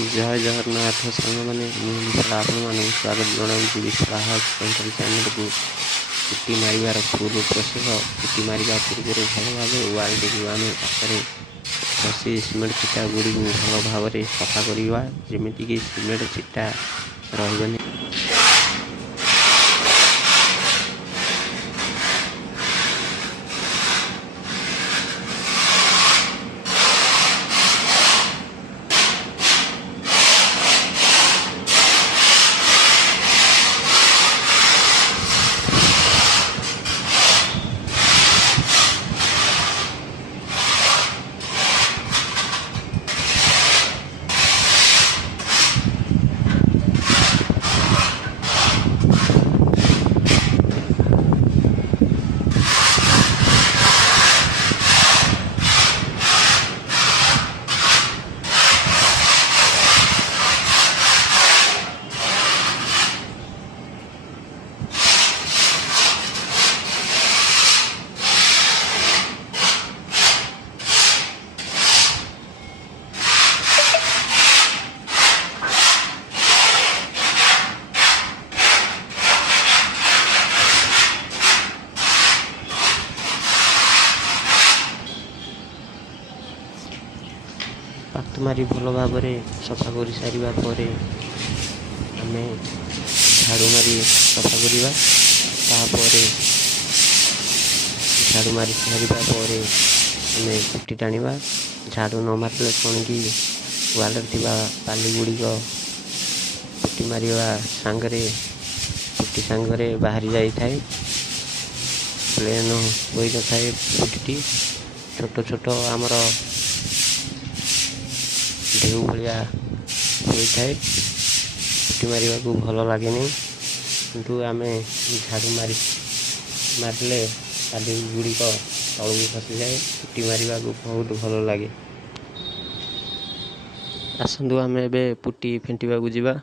जय जगन्नाथ सांग मैंने विशाल आपको स्वागत जनाऊँ विशाल सेंट्रल चैनल को पुटी मारिबार फुल प्रोसेस पुटी मारिबा पूर्व भल भाव वाल्ड को आम पाखे घसी सिमेंट चिटा गुड़ी को भल भाव सफा करवा जमीक सिमेंट चिटा रही पात मारी भल भाव सफा कर सारा आम झाड़ू मारी सफा करवा झाड़ू मारी सारा आम पुटी टाणवा झाड़ू न मारे कौन कि वाल पाली गुड़िक पुटी मारिवा सांगरे पुटी सांगरे बाहरी जाए प्लेन हो न थाए पुटी छोट छोट आमर ढेउ भाया होता है पुटी मारिबा को भल लगे किंतु आम झाड़ू मारे पाली गुड़िक तलू खसी जाए पुटी मारिबा को बहुत भल लगे। आसतु आम ए पुटी फेंटिबा को जीवा।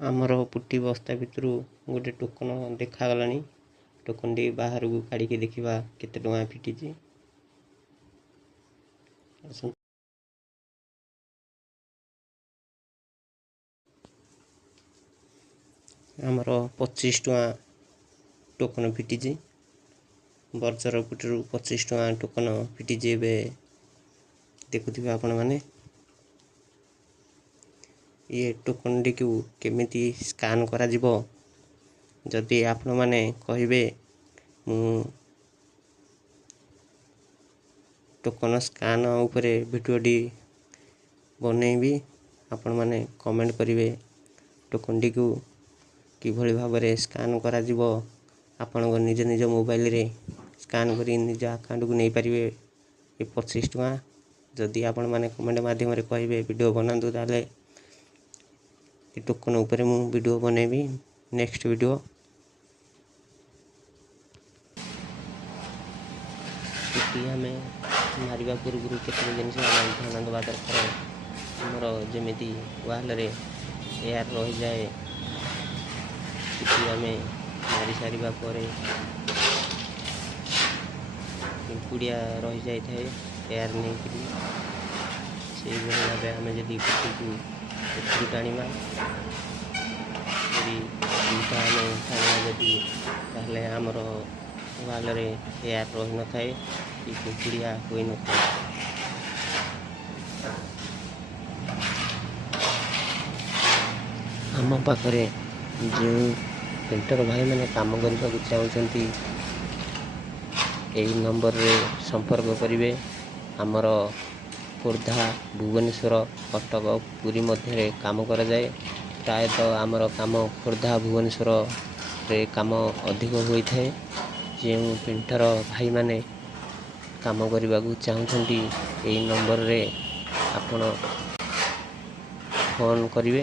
आमर पुटी बस्ता भितर गोटे टोकन देखागला टोकन टी बाहर को काढ़ देखा केते टଙ୍କା फिटी आमर 25 टଙ୍କା टोकन फिटी बर्जर पुटर 25 टଙ୍କା टोकन फिटी देखुवे आपण मैंने ये टोकन टी को केमिति स्कान करा जिवो जदि आपण माने कहिबे मु टोकन स्कान उपरे वीडियोटी बनैबी आपण माने कमेंट करिवे टोकन टी को किभली भाव में स्कान करा जिवो आपण निज निज मोबाइल रे स्कान करी निज अकाउंट को नहीं पारिबे ये 25 टଙ୍କା जदि आपण माने कमेंट माध्यम रे कहिबे वीडियो बनांतु ताले टोकन ऊपर मु वीडियो बनैबी नेक्स्ट वीडियो। पुटी आम मारिबा पूर्व केते जिन ध्यान देवा दरकार आमर जमी वाल एयर रही जाए पुटी आम मारी सारा ପିମ୍ପୁଡ଼ିଆ ରହିଯାଇଥାଏ ଏୟାର ନେଇକରି। ସେଇଭଳି ଭାବେ ଆମେ ଯଦି ପିଠିକୁ ଉପରୁ ଟାଣିବା ଯଦି ଆମେ ଟାଣିବା ଯଦି ତାହେଲେ ଆମର ୱାଲରେ ଏୟାର ରହିନଥାଏ କି ପିମ୍ପୁଡ଼ିଆ ହୋଇନଥାଏ। ଆମ ପାଖରେ ଯେଉଁ ପେଣ୍ଟର ଭାଇମାନେ କାମ କରିବାକୁ ଚାହୁଁଛନ୍ତି ଏହି ନମ୍ବରରେ ସମ୍ପର୍କ କରିବେ। ଆମର ଖୋର୍ଦ୍ଧା, ଭୁବନେଶ୍ୱର, କଟକ, ପୁରୀ ମଧ୍ୟରେ କାମ କରାଯାଏ। ପ୍ରାୟତଃ ଆମର କାମ ଖୋର୍ଦ୍ଧା, ଭୁବନେଶ୍ୱରରେ କାମ ଅଧିକ ହୋଇଥାଏ। ଯେଉଁ ପେଣ୍ଟର ଭାଇମାନେ କାମ କରିବାକୁ ଚାହୁଁଛନ୍ତି ଏହି ନମ୍ବରରେ ଆପଣ ଫୋନ୍ କରିବେ।